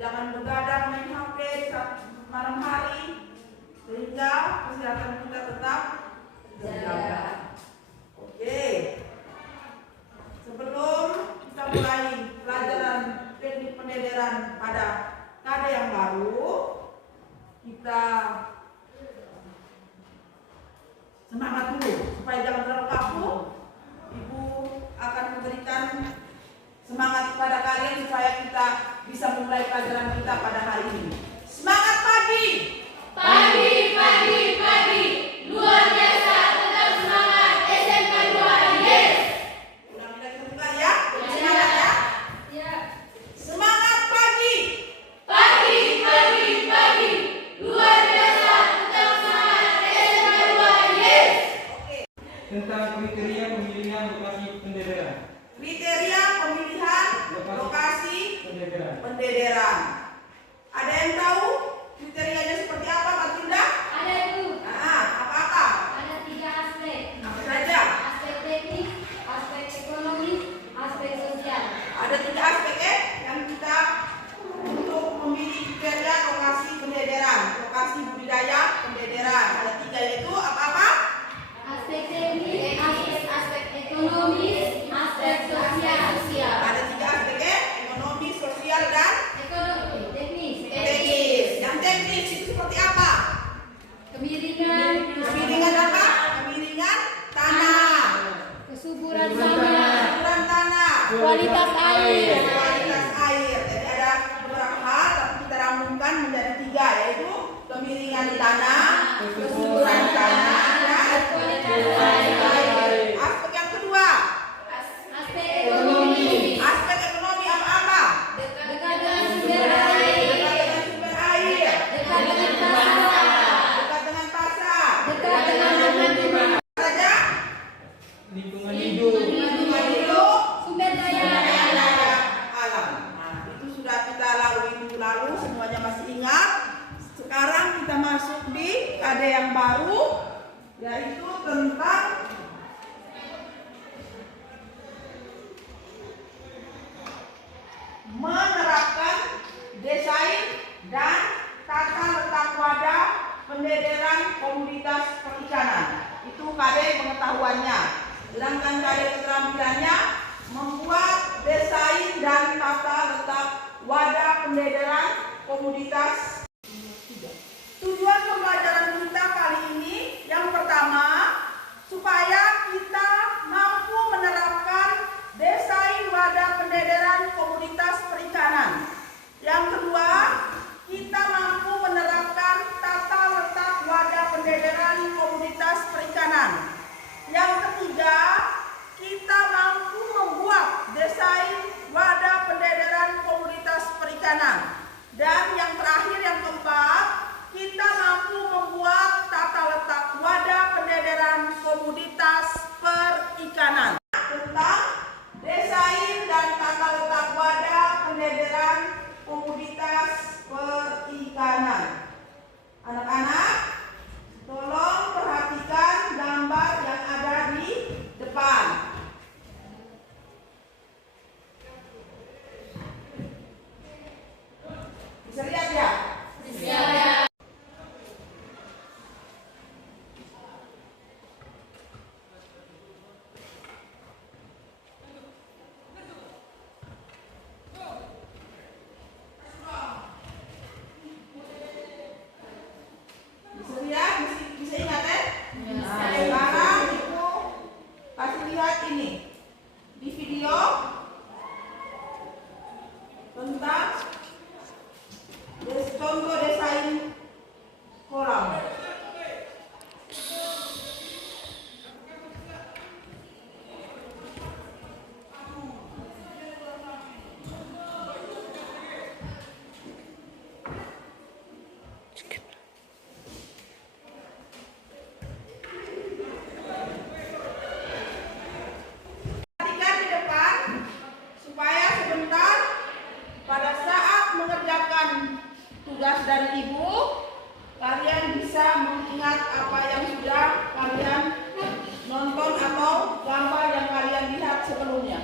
jangan begadang main HP saat malam hari, sehingga kesehatan kita tetap terjaga. Oke, sebelum kita mulai pelajaran teknik pendederan pada KD yang baru, kita semangat dulu supaya jangan terlalu kaku. Ibu akan memberikan semangat kepada kalian supaya kita bisa memulai pelajaran kita pada hari ini. Semangat pagi! Pagi, pagi, pagi, luar biasa, tetap semangat, SMK 2, yes! Ulangi lagi sebentar ya, semangat ya! Ya. Semangat pagi! Pagi, pagi, pagi, luar biasa, tetap semangat, SMK 2, yes! Oke. Tentang kriteria pemilihan lokasi pendederan. Kriteria pemilihan lokasi pendederan. Ada yang tahu kriterianya seperti apa, Mbak Tinda? Ada itu, Nah, apa-apa? ada 3 aspek. Apa saja? Aspek teknis, aspek ekonomis, aspek sosial. Ada 3 aspek yang kita untuk memilih kriteria lokasi pendederan, lokasi budidaya pendederan. Ada 3 yaitu apa-apa? Aspek teknis, aspek ekonomis, aspek sosial. Ada 3 aspek ekonomi, sosial, dan Ekonomi, teknis. yang teknis itu seperti apa? Kemiringan, Kemiringan apa? Kemiringan tanah, kesuburan tanah, ukuran tanah, kualitas air. kualitas air. Jadi ada beberapa hal tapi kita rangkumkan menjadi 3 yaitu kemiringan tanah, kesuburan tanah, dan Kualitas air. aspek yang kedua. Aspek ekonomi, Aspek ekonomi apa-apa? dekat dengan sumber air, Dekat dengan sumber air, dekat dengan pasar, dekat dengan pasar. dekat dengan lingkungan, Saja Lingkungan hidup. lingkungan hidup, sumber daya daya alam. Nah, itu sudah kita lalui minggu lalu, semuanya masih ingat. Sekarang kita masuk di KD yang baru, yaitu tentang menerapkan desain dan tata letak wadah pendederan komoditas perikanan. Itu KD pengetahuannya. Sedangkan KD keterampilannya membuat desain dan tata letak wadah pendederan komoditas. Tujuan pembelajaran kita kali ini yang pertama, supaya kita mampu menerapkan desain wadah pendederan komoditas perikanan. Yang kedua, kita mampu menerapkan tata letak wadah pendederan komoditas perikanan. Yang ketiga, kita mampu membuat desain wadah pendederan komoditas perikanan. Dan yang terakhir, yang keempat, kita mampu membuat tata letak wadah pendederan komoditas perikanan. Tentang desain dan tata letak wadah pendederan komoditas perikanan. Anak-anak, tolong perhatikan gambar yang ada di depan. Bisa lihat ya? Bisa lihat? Bisa ingat ya? Nah, sekarang Ibu kasih lihat ini di video tentang contoh desain kolam. Perhatikan di depan supaya sebentar pada saat mengerjakan tugas dari Ibu, kalian bisa mengingat apa yang sudah kalian nonton atau gambar yang kalian lihat sebelumnya.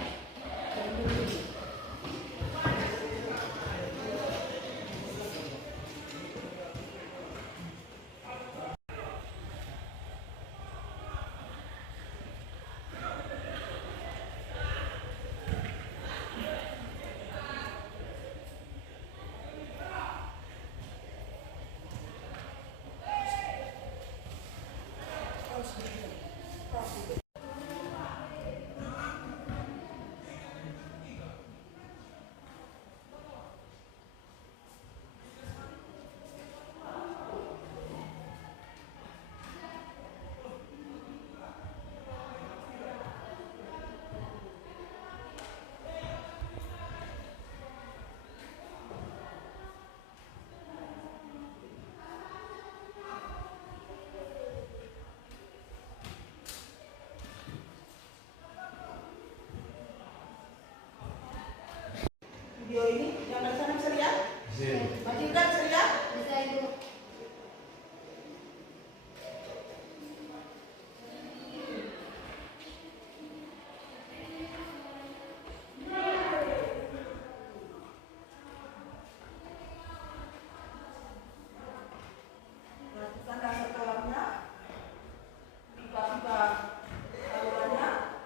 Majukan ceria. Bisa Ibu. Lakukan dasar kolamnya. Pipa-pipa salurannya.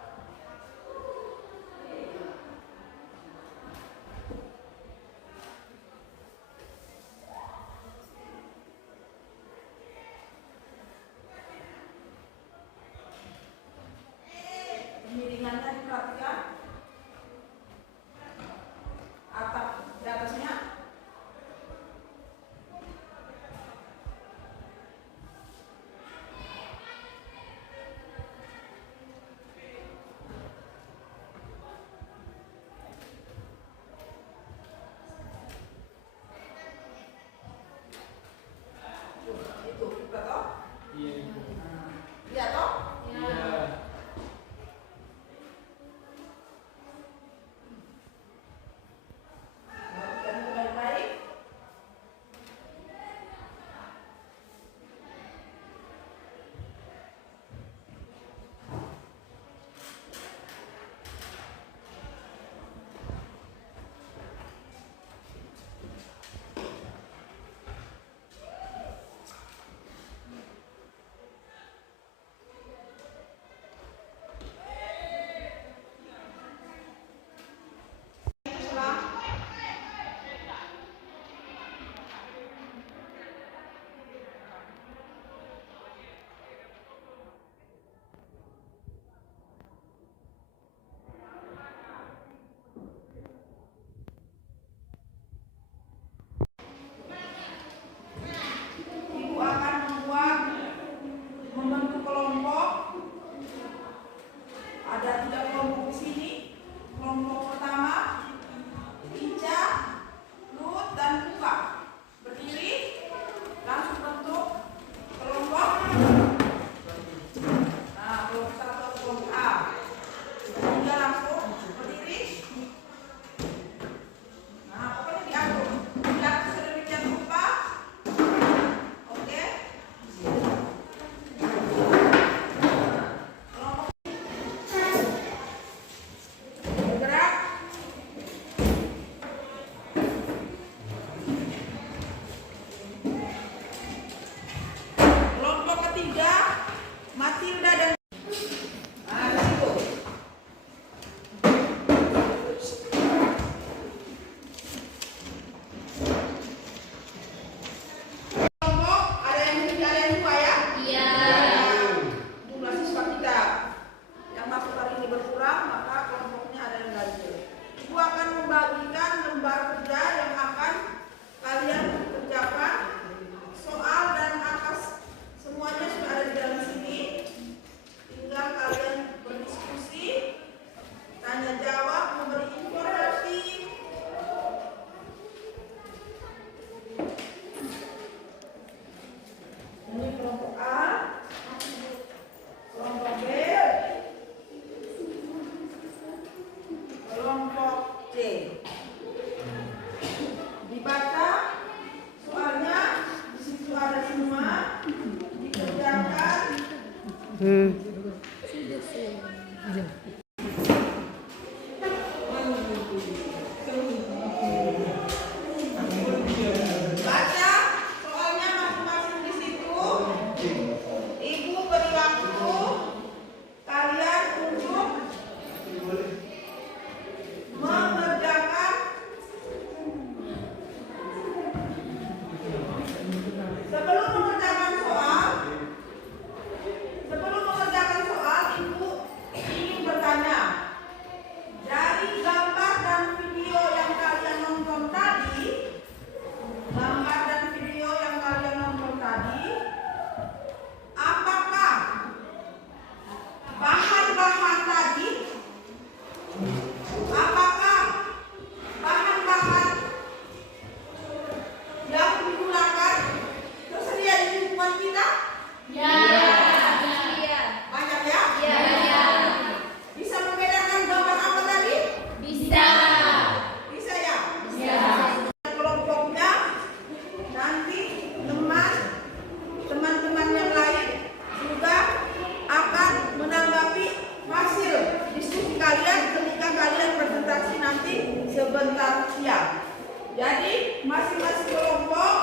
Jadi masing-masing kelompok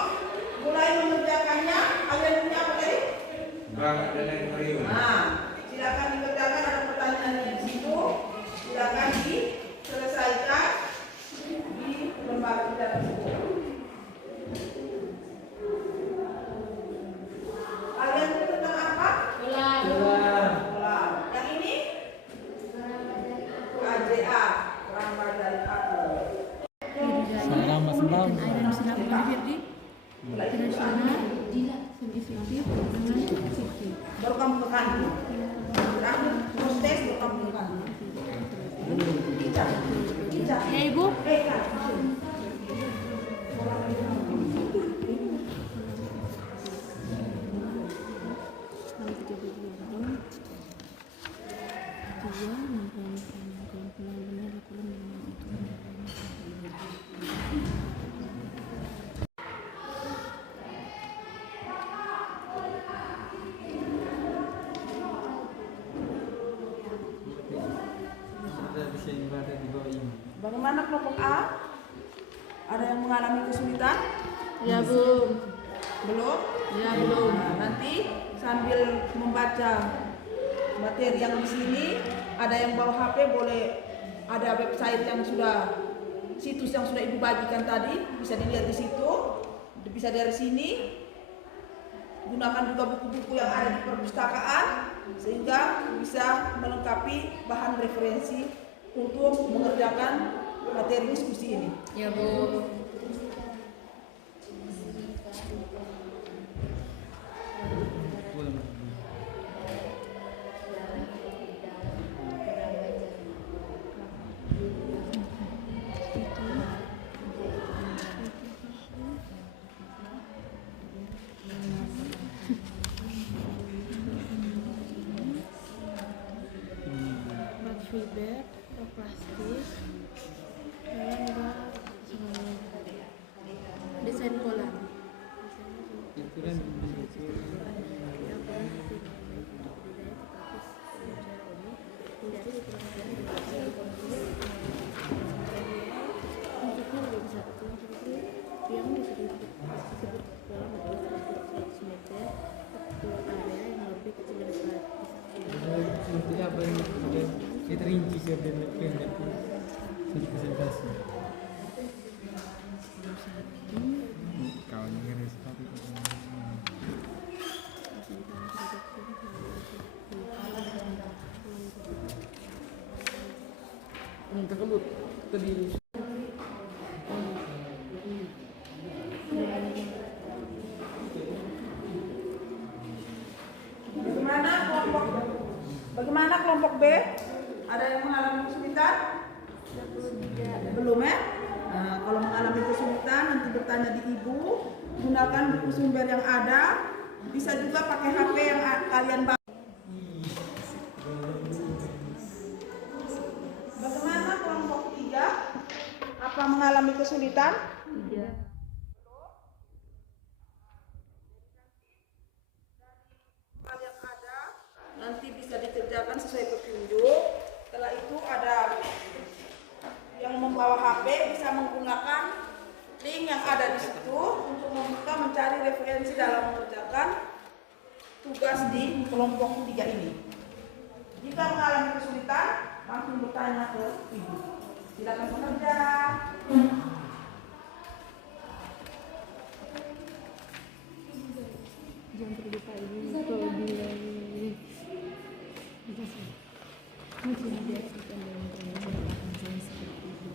mulai mengerjakannya. Kalian punya apa tadi? Berangkat dan lain periuk. Nah, silakan dikerjakan. Ada pertanyaan di situ. Silakan diselesaikan di lembar kita tersebut. Kalian itu tentang apa? Ulang. Ulang. Yang ini KJA, keramba dari aku. Salam Mas Bang. Aidan Sinar Firdi Internasional Sensitif dengan Sifri. Baru kamu tekan. Terakhir proses baru kamu tekan. Ijak. Ya Ibu. Kak. Bisa ibadah di bawah ini. Bagaimana kelompok A? Ada yang mengalami kesulitan? Ya belum. Belum? Ya belum. Nah, nanti sambil membaca materi yang di sini, ada yang bawa HP boleh, ada website yang sudah, situs yang sudah Ibu bagikan tadi, bisa dilihat di situ, bisa dari sini. Gunakan juga buku-buku yang ada di perpustakaan sehingga bisa melengkapi bahan referensi untuk mengerjakan materi diskusi ini. Ya Bu. Fiber, plastik, desain kolam. Itu kan Yang disebut kolam adalah 100 meter area yang lebih kecil dari untuk apa ini sudah terinci sebenarnya sudah presentasi. Kawan yang sepatu. Tersebut tadi. Bagaimana kelompok B? Ada yang mengalami kesulitan? Belum ya? Nah, kalau mengalami kesulitan nanti bertanya di Ibu, gunakan buku sumber yang ada, bisa juga pakai HP yang kalian bawa. Bagaimana kelompok 3? Apa mengalami kesulitan? Tidak. Yang ada nanti bisa dikerjakan sesuai petunjuk. Setelah itu ada yang membawa HP bisa menggunakan link yang ada di situ untuk membuka mencari referensi dalam mengerjakan tugas di kelompok 3 ini. Jika mengalami kesulitan, langsung bertanya ke Ibu. Silakan bekerja. Jangan terlupa ini kalau bilang mungkin diartikan dalam permasalahan saya seperti itu.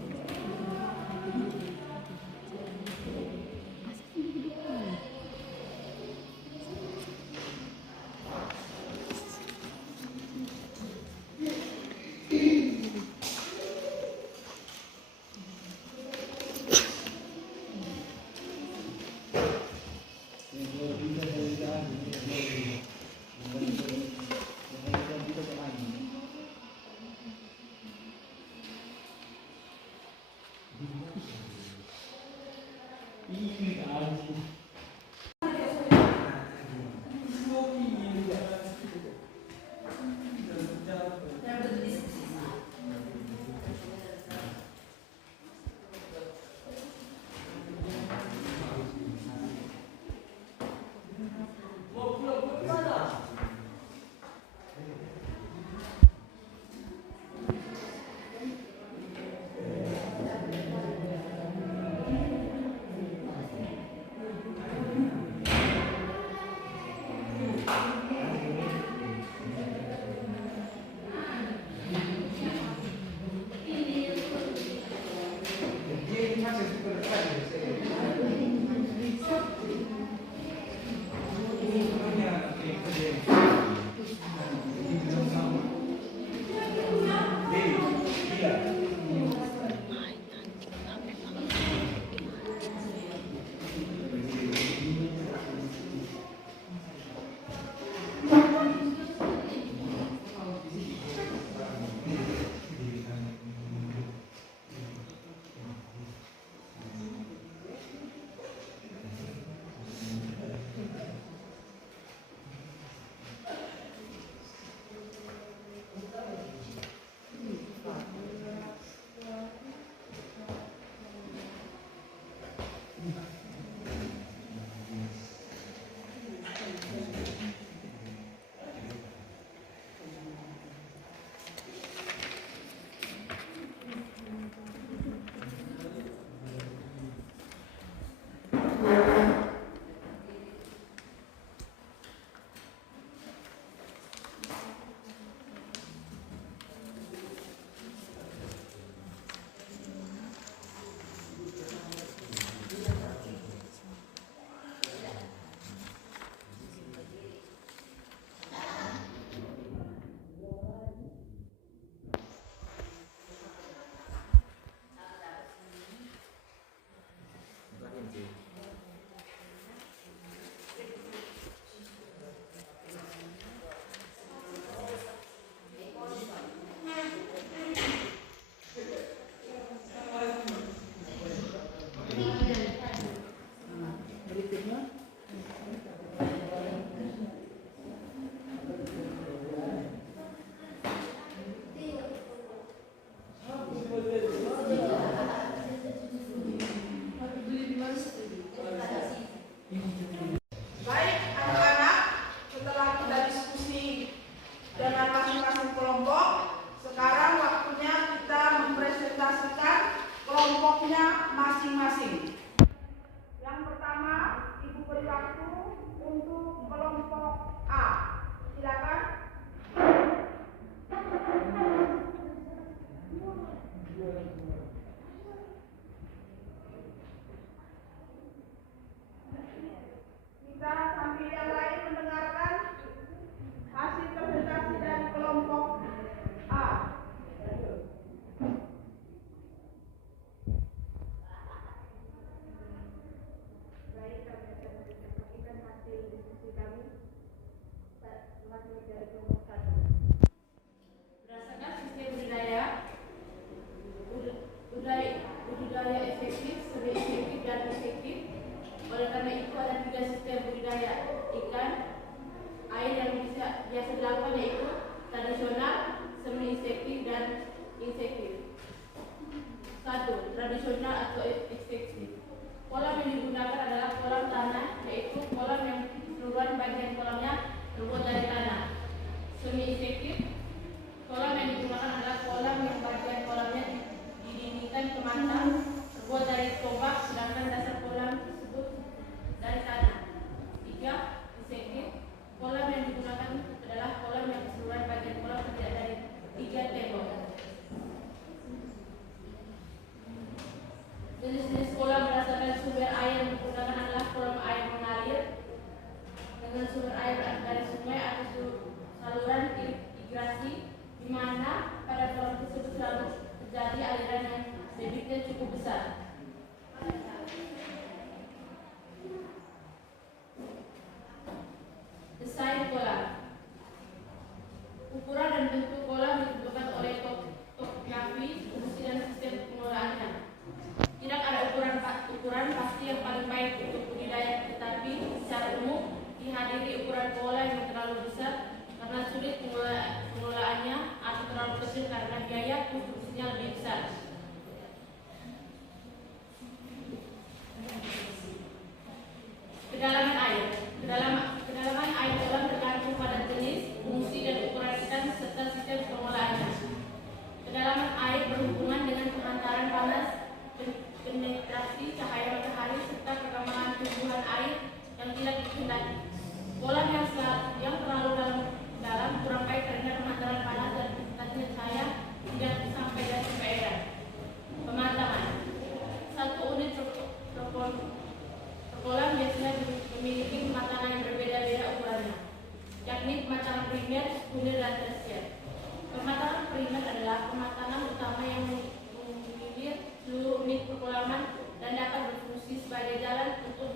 paling baik untuk budidaya, tetapi secara umum dihadiri ukuran pola yang terlalu besar karena sulit pengelolaannya atau terlalu kecil karena biaya konstruksinya lebih besar. Kedalaman air. Kedalaman air kolam tergantung pada jenis, fungsi, dan ukuran ikan serta sistem pengolahannya. Kedalaman air berhubungan dengan pengantaran panas, penetrasi cahaya matahari, serta perkembangan tumbuhan air yang tidak dikehendaki. Kolam yang terlalu dalam kurang baik karena pengantaran panas dan penetrasinya cahaya tidak sampai dari perairan. Pematangan. Satu unit kolam biasanya memiliki pematangan yang berbeda-beda ukurannya, yakni pematangan primer, sekunder, dan tersier. Pematangan primer adalah pematangan utama yang mengilir seluruh unit perkolaman dan dapat berfungsi sebagai jalan untuk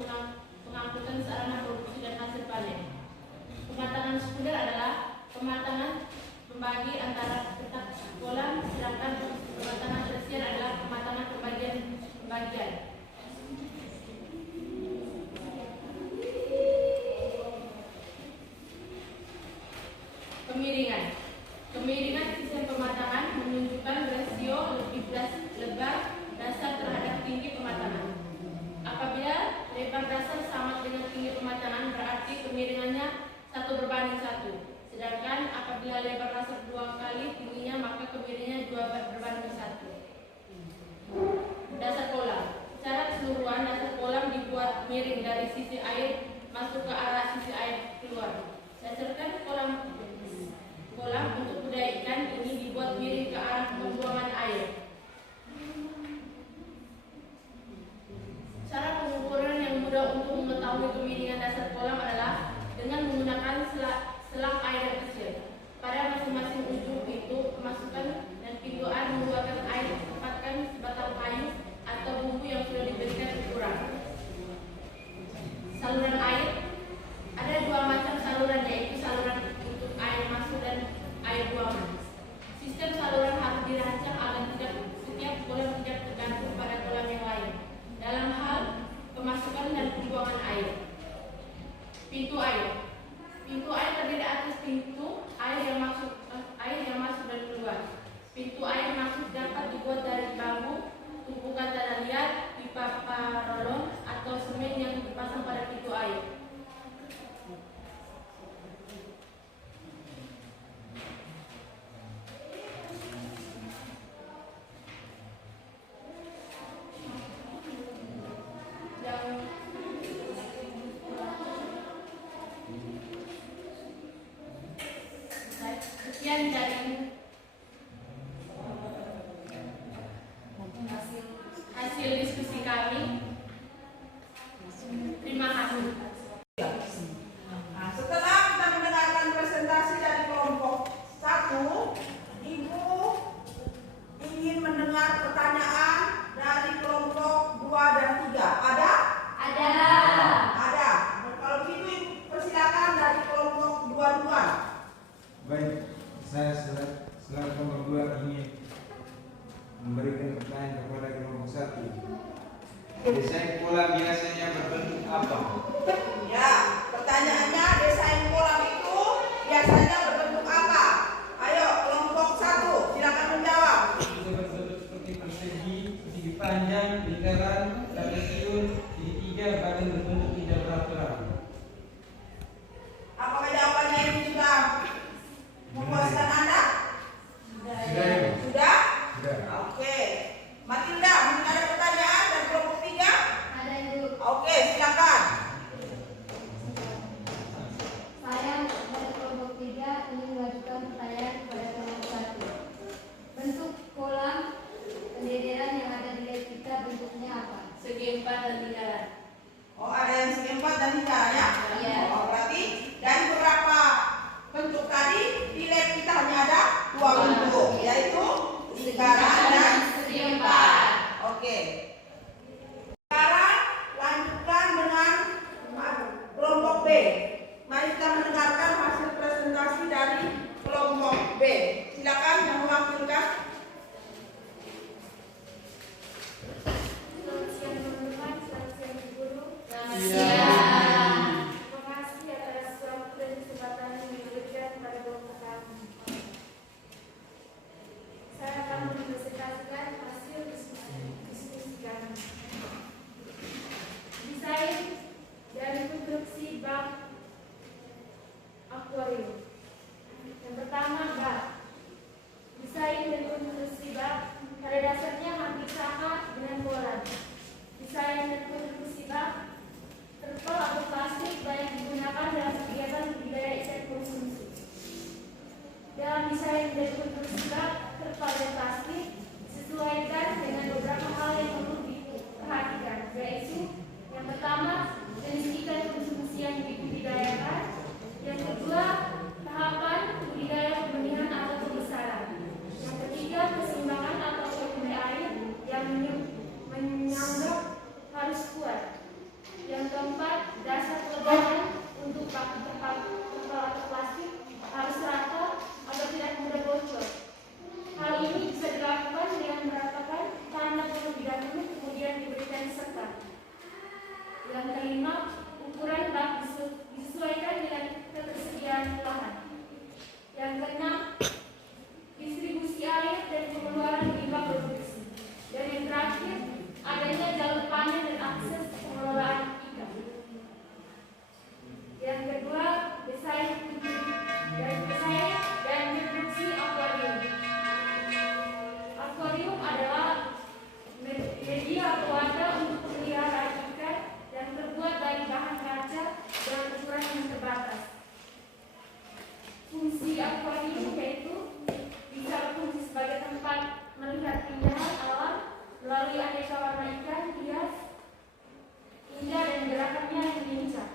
pengangkutan sarana produksi dan hasil panen. Pematangan sekunder adalah pematangan pembagi antara petak kolam, sedangkan pematangan tersier adalah pematangan pembagian. Kemiringan sistem pematangan menunjukkan rasio lebih lebar dasar terhadap tinggi pematangan. Apabila lebar dasar sama dengan tinggi pematangan, berarti kemiringannya 1:1. Sedangkan apabila lebar dasar 2 kali tingginya, maka kemiringannya 2:1. Dasar kolam. Secara keseluruhan, dasar kolam dibuat miring dari sisi air masuk ke arah sisi air keluar. Dasarkan kolam untuk budaya ikan ini dibuat miring ke arah pembuangan air. Cara pengukuran yang mudah untuk mengetahui kemiringan dasar kolam adalah dengan menggunakan selang air yang kecil. Pada masing-masing ujung itu kemasukan dan pintu air mengeluarkan air, tempatkan sebatang kayu atau bumbu yang sudah diberikan ukuran. Saluran air. Ada 2 macam saluran, yaitu saluran untuk air masuk dan air buangan. Sistem saluran harus dirancang agar setiap kolam tidak tergantung pada kolam yang lain dalam hal pemasukan dan pembuangan air. Pintu air. Pintu air terdiri atas pintu air yang masuk dan keluar. Pintu air masuk dapat dibuat dari bambu, tumpukan tanah liat, pipa paralon, atau semen yang dipasang pada pintu air. Sekian dari hasil diskusi kami. Terima kasih. Nah, setelah kita mendengarkan presentasi dari kelompok 1, Ibu ingin mendengar pertanyaan dari kelompok 2 dan 3. Ada? Ada. Ada. Kalau begitu Ibu persilakan dari kelompok 2 duluan. Baik, saya selaku kelompok 2 ingin memberikan pertanyaan kepada kelompok 1. Desain kolam biasanya berbentuk apa? Ya, pertanyaannya desain kolam itu biasanya berbentuk apa? Ayo kelompok 1 silakan menjawab. Bisa berbentuk seperti persegi, persegi panjang, lingkaran, trapesium, segitiga, bahkan berbentuk tidak beraturan. Apakah jawabannya ini sudah memuaskan Anda? Sudah. Sudah? Sudah. Oke. Matilda, mungkin ada pertanyaan dari kelompok 3? Ada, Ibu. Oke, silakan. Saya dari kelompok 3 ingin mengajukan pertanyaan kepada kelompok 1. Bentuk kolam pendederan yang ada di lihat kita bentuknya apa? Segi 4 dan lingkaran. Oh, ada yang Yang kelima, ukuran bak disesuaikan dengan ketersediaan lahan. Yang keenam, distribusi air dan pengeluaran limbah produksi. Dan yang terakhir, adanya jalur panen dan akses pengelolaan ikan. Yang kedua, desain dan reproduksi akuarium. Akuarium adalah media atau wadah untuk pemeliharaan ikan yang terbuat dari bahan kaca dengan ukuran yang terbatas. Fungsi akuarium yaitu bisa berfungsi sebagai tempat melihat keindahan alam melalui aneka warna ikan hias indah dan gerakannya yang lincah.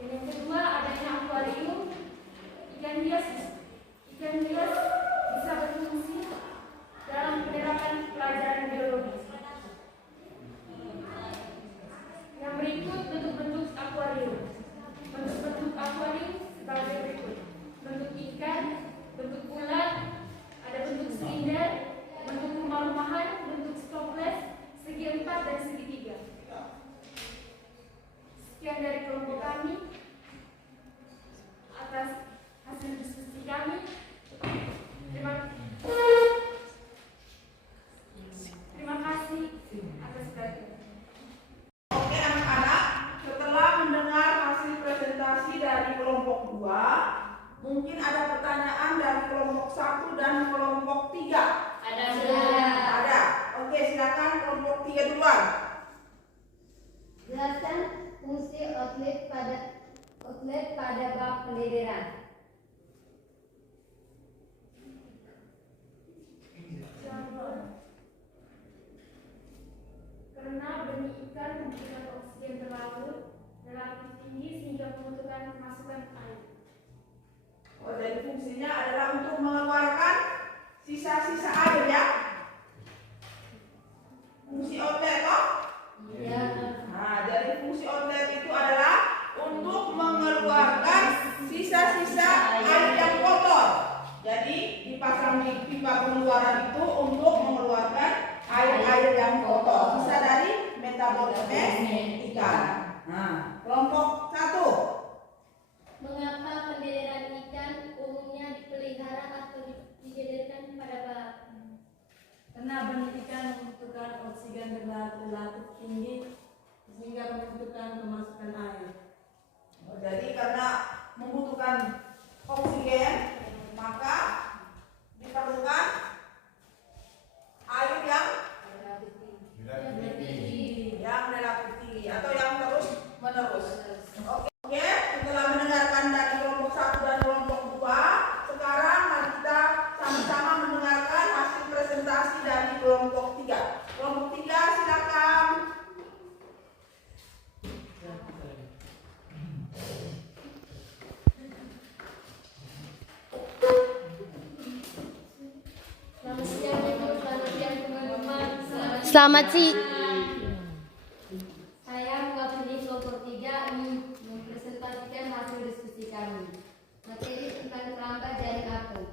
Dan yang kedua, adanya akuarium ikan hias bisa berfungsi dalam penerapan pelajaran biologi. Yang berikut bentuk-bentuk akuarium. Bentuk-bentuk akuarium sebagai berikut: bentuk ikan, bentuk bulat, ada bentuk silinder, bentuk rumah-rumahan, bentuk stopless, segi 4 dan segitiga. Sekian dari kelompok kami atas hasil diskusi kami. Terima kasih atas perhatian. Oke anak-anak, setelah mendengar hasil presentasi dari kelompok 2, mungkin ada pertanyaan dari kelompok 1 dan kelompok 3. Ada. Oke, silakan kelompok 3 duluan. Jelaskan fungsi outlet pada bak pendederan. Karena benih ikan membutuhkan oksigen terlalu relatif tinggi sehingga membutuhkan kemasukan air. Oh, jadi fungsinya adalah untuk mengeluarkan sisa-sisa air ya. Fungsi outlet toh? Ya. Nah, jadi fungsi outlet itu adalah untuk mengeluarkan sisa-sisa air yang kotor. Jadi dipasang di pipa pengeluaran itu untuk mengeluarkan air-air yang kotor, sisa dari metabolisme ikan. Nah, kelompok 1. Mengapa pendederan ikan umumnya dipelihara atau dijadikan pada bak? Karena benih ikan membutuhkan oksigen relatif tinggi sehingga membutuhkan kemasukan air. Oh, jadi karena membutuhkan oksigen, maka diperlukan air yang relatif tinggi atau yang terus menerus. Oke, setelah mendengarkan dari kelompok 1 dan kelompok 2, sekarang mari kita sama-sama mendengarkan hasil presentasi dari kelompok 3. Kelompok 3 silakan. Selamat siang Ibu, selamat siang teman-teman. Selamat sih. Saya mewakili kelompok 3 ingin mempresentasikan hasil diskusi kami. Materi tentang keramba jaring apung.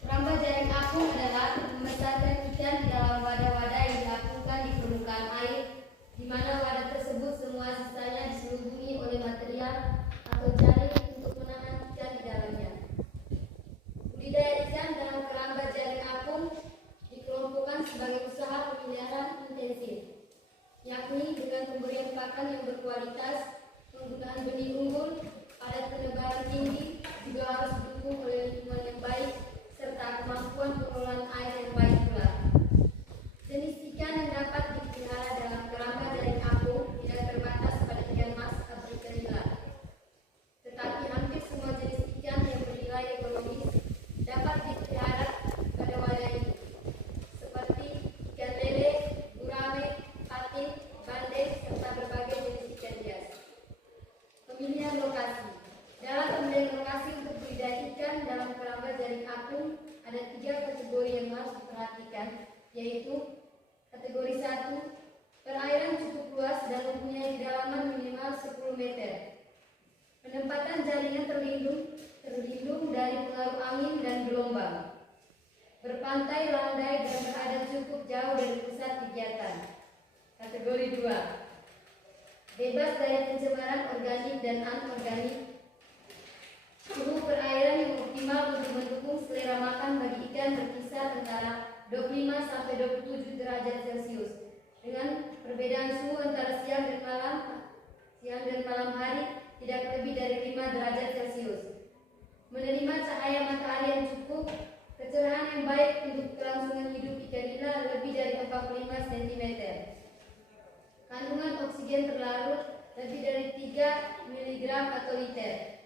Keramba jaring apung adalah membesarkan ikan di dalam wadah-wadah yang diapungkan di permukaan air, di mana wadah tersebut semua sisanya diselubungi oleh material atau jaring untuk menahan ikan di dalamnya. Budidaya ikan dalam keramba jaring apung dikelompokkan sebagai usaha pemeliharaan intensif, yakni dengan pemberian pakan yang berkualitas, penggunaan benih unggul, padat penebalan tinggi, juga harus didukung oleh lingkungan yang baik, serta kemampuan pengelolaan air yang baik pula. Jenis ikan yang dapat dipelihara dalam keramba jaring apung tidak terbatas pada ikan mas atau ikan nila, tetapi hampir semua jenis ikan yang bernilai ekonomis dapat dipelihara pada wadah ini, seperti ikan lele, gurame, patin, bandeng, serta berbagai jenis ikan hias. Pemilihan lokasi. Dalam pemilihan lokasi untuk budidaya ikan dalam keramba jaring apung ada 3 kategori yang harus diperhatikan, yaitu kategori 1, perairan cukup luas dan mempunyai kedalaman minimal 10 meter. Penempatan jaringan terlindung dari pengaruh angin dan gelombang. Berpantai landai dan berada cukup jauh dari pusat kegiatan. Kategori 2, bebas dari pencemaran organik dan anorganik, suhu perairan yang optimal untuk mendukung selera makan bagi ikan berkisar antara 25 sampai 27 derajat Celcius dengan perbedaan suhu antara siang dan malam hari tidak lebih dari 5 derajat Celcius. Menerima cahaya matahari yang cukup, kecerahan yang baik untuk kelangsungan hidup ikan nila lebih dari 45 cm. Kandungan oksigen terlarut lebih dari 3 mg atau liter.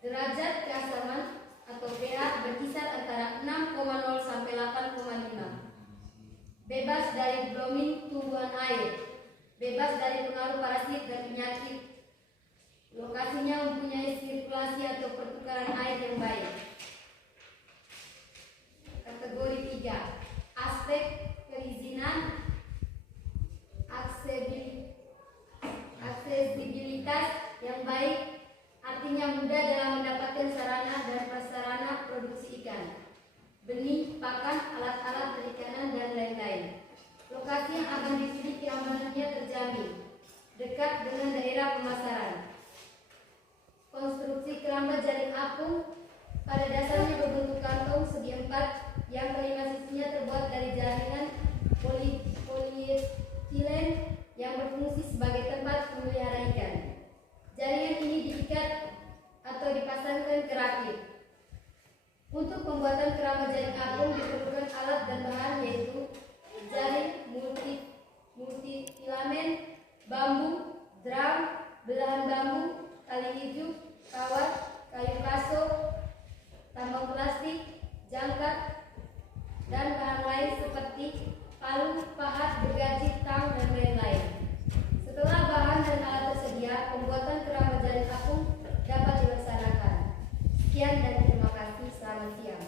Derajat keasaman atau pH berkisar antara 6,0 sampai 8,5. Bebas dari bromine tumbuhan air. Bebas dari pengaruh parasit dan penyakit. Lokasinya mempunyai sirkulasi atau pertukaran air yang baik. Kategori 3. Aspek perizinan, aksesibilitas yang baik, artinya mudah dalam mendapatkan sarana dan prasarana produksi ikan, benih, pakan, alat-alat perikanan, dan lain-lain. Lokasi yang akan dipilih keamanannya terjamin, dekat dengan daerah pemasaran. Konstruksi keramba jaring apung pada dasarnya berbentuk kantong segi 4 yang kelima sisinya terbuat dari jaringan polietilen yang berfungsi sebagai tempat memelihara ikan. Jaringan ini diikat atau dipasangkan ke rakit. Untuk pembuatan keramba jaring apung diperlukan alat dan bahan yaitu jaring multifilamen, bambu, drum, belahan bambu, tali hijau, kawat, kayu kaso, tambang plastik, jangkar, dan bahan lain seperti palu, pahat, gergaji, tang, dan lain-lain. Setelah bahan dan alat tersedia, pembuatan keramba jaring apung dapat dilaksanakan. Sekian dan terima kasih. Selamat siang.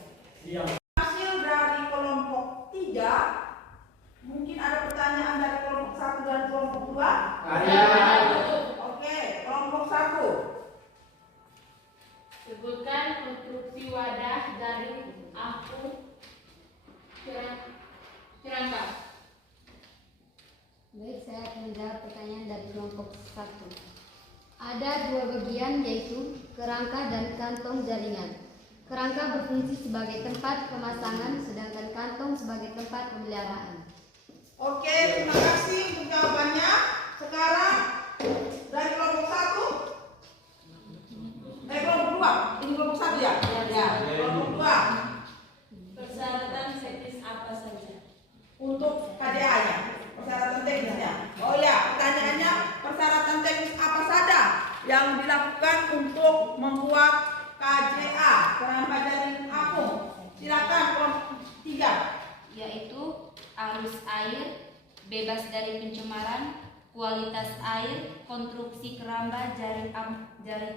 Hasil dari kelompok 3, mungkin ada pertanyaan dari kelompok 1 dan kelompok 2? Ada. Oke, kelompok 1. Sebutkan konstruksi wadah jaring apung keramba. Baik, saya akan menjawab pertanyaan dari kelompok 1. Ada 2 bagian yaitu kerangka dan kantong jaringan. Kerangka berfungsi sebagai tempat pemasangan, sedangkan kantong sebagai tempat pemeliharaan. Oke, terima kasih untuk jawabannya. Sekarang dari kelompok 1. Kelompok 2. Ini kelompok 1 ya? Ya. Kelompok 2. Persyaratan teknis apa saja? Untuk KDA-nya, persyaratan teknisnya. Oh ya, pertanyaannya persyaratan teknis apa saja yang dilakukan untuk membuat KJA, keramba jaring apung? Silakan kelompok 3. Yaitu arus air, bebas dari pencemaran, kualitas air, konstruksi keramba jaring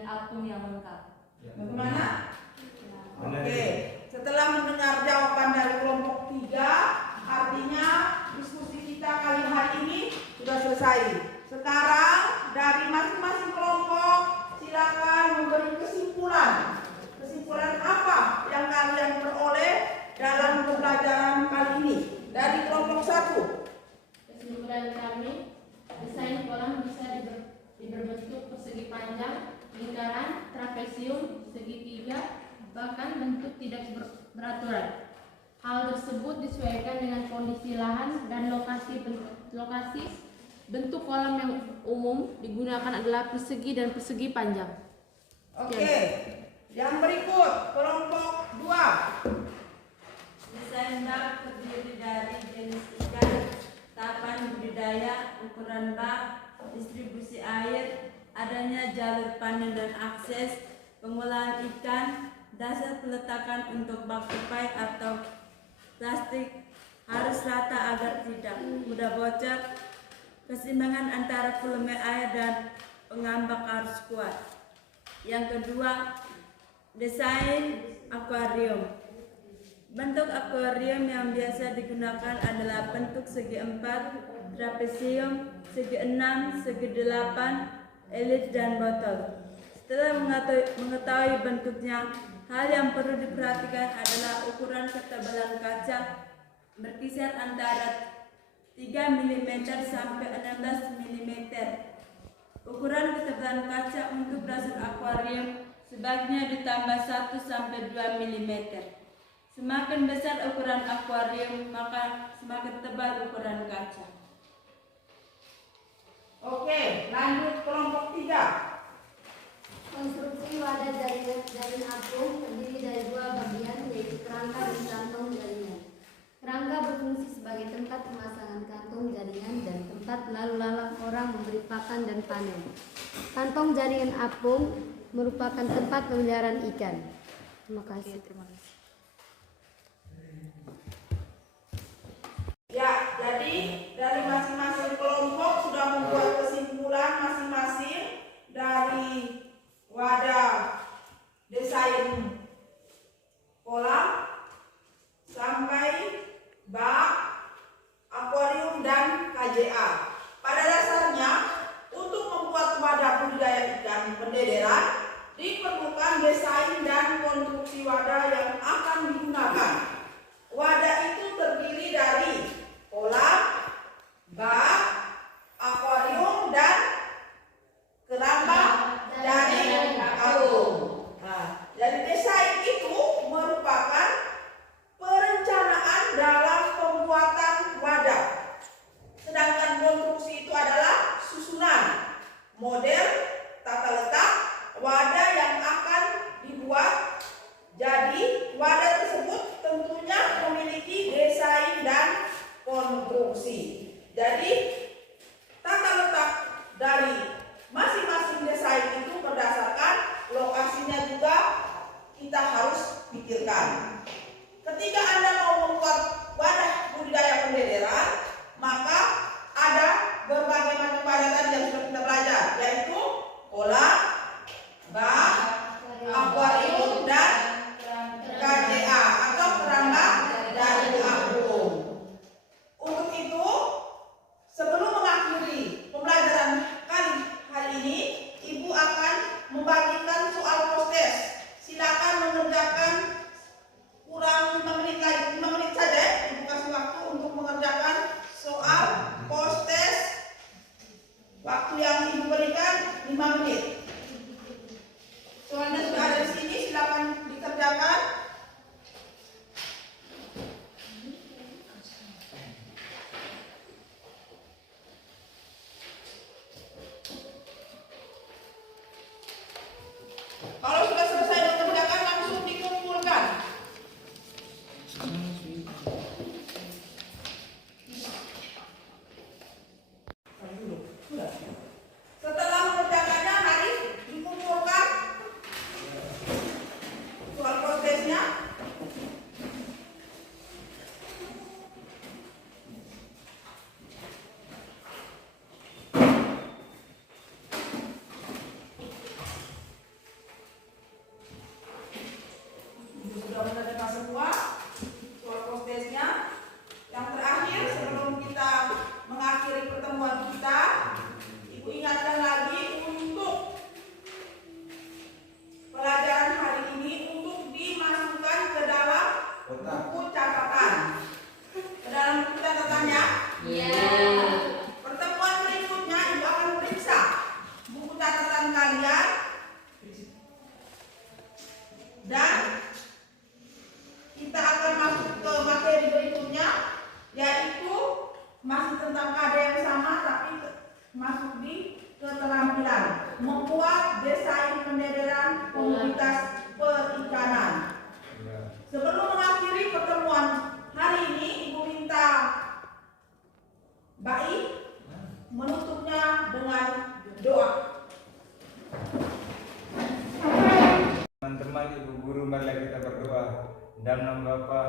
apung yang lengkap. Bagaimana? Oke, setelah mendengar jawaban dari kelompok 3, artinya diskusi kita kali hari ini sudah selesai. Sekarang dari masing-masing kelompok silakan memberi kesimpulan. Kesimpulan apa yang kalian peroleh dalam pembelajaran kali ini? Dari kelompok 1. Kesimpulan kami, desain kolam bisa berbentuk persegi panjang, lingkaran, trapesium, segitiga, bahkan bentuk tidak beraturan. Hal tersebut disesuaikan dengan kondisi lahan dan lokasi bentuk kolam yang umum digunakan adalah persegi dan persegi panjang. Oke. Yang berikut kelompok 2. Desain bak terdiri dari jenis ikan, tahapan budidaya, ukuran bak, distribusi air, adanya jalur panen dan akses, pengolahan ikan, dasar peletakan untuk bak tupai atau plastik harus rata agar tidak mudah bocor, keseimbangan antara volume air dan pengambang harus kuat. Yang kedua, desain akuarium. Bentuk akuarium yang biasa digunakan adalah bentuk segi 4, trapesium, segi 6, segi 8, elit dan botol. Setelah mengetahui bentuknya, hal yang perlu diperhatikan adalah ukuran ketebalan kaca berkisar antara 3 mm sampai 16 mm. Ukuran ketebalan kaca untuk dasar akuarium sebaiknya ditambah 1-2 mm. Semakin besar ukuran akuarium, maka semakin tebal ukuran kaca. Oke, lanjut kelompok 3. Konstruksi wadah jaring apung terdiri dari 2 bagian, yaitu kerangka dan kantong jaringan. Kerangka berfungsi sebagai tempat pemasangan kantong jaringan dan tempat lalu lalang orang memberi pakan dan panen. Kantong jaringan apung merupakan tempat pemeliharaan ikan. Terima kasih. Ya, jadi dari masing-masing kelompok sudah membuat kesimpulan masing-masing dari wadah desain kolam sampai bak, akuarium, dan KJA. Pada dasarnya, untuk membuat wadah budidaya ikan pendederan diperlukan desain dan konstruksi wadah yang akan digunakan. Wadah itu terdiri dari kolam, bak, akuarium, dan keramba jaring apung. Nah, jadi desain itu merupakan perencanaan dalam pembuatan wadah. Sedangkan konstruksi itu adalah susunan, model, tata letak wadah yang akan dibuat. Jadi wadah tersebut tentunya memiliki desain dan konstruksi. Jadi tata letak dari masing-masing desain itu berdasarkan lokasinya juga kita harus pikirkan. Ketika Anda mau membuat wadah budidaya pendederan, maka ada berbagai macam wadah tadi yang sudah kita belajar, yaitu kolam, bak, akuarium, dan KJA atau keramba jaring apung. Untuk itu, sebelum mengakhiri pembelajaran hari ini, Ibu akan membagikan soal postes. Silakan mengerjakan kurang 5 menit lagi, 5 menit saja. Ibu kasih waktu untuk mengerjakan soal postes. Waktu yang Ibu berikan 5 menit. Soalnya sudah ada di sini, silakan dikerjakan. Kalau sudah selesai dikerjakan, langsung dikumpulkan. Setelah mengerjakannya, mari dikumpulkan soal prosesnya. Sudah menerima semua soal prosesnya. Yang terakhir, sebelum kita mengakhiri pertemuan kita, Ibu ingatkan lagi untuk pelajaran hari ini untuk dimasukkan ke dalam buku catatan. Ke dalam buku catatannya. Pertemuan berikutnya Ibu akan periksa buku catatan kalian dan kita akan masuk ke materi berikutnya, yaitu masih tentang KD yang sama tapi masuk di keterampilan membuat desain pendederan komunitas perikanan. Sebelum mengakhiri pertemuan hari ini, Ibu minta Baik menutupnya dengan doa. Teman-teman, Ibu Guru, marilah kita berdoa. Dalam nama Bapa,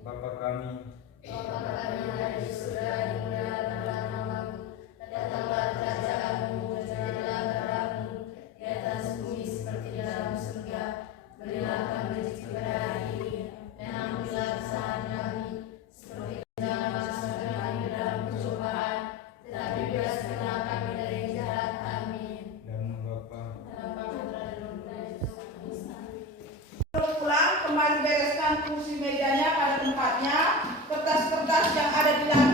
Bapa kami, yang ada di surga, dimuliakanlah namamu, datanglah kerajaanmu, berjadilah kehendakmu di atas bumi seperti di dalam surga. Berilah kami rezeki pada hari ini, dan ampunilah kesalahan kami, seperti jangan masukkan kami ke dalam pencobaan, tetapi bebaskanlah kami dari yang jahat. Amin. dalam nama Bapa, Pulang kembali bereskan kursi mejanya pada tempatnya, kertas-kertas yang ada di dalam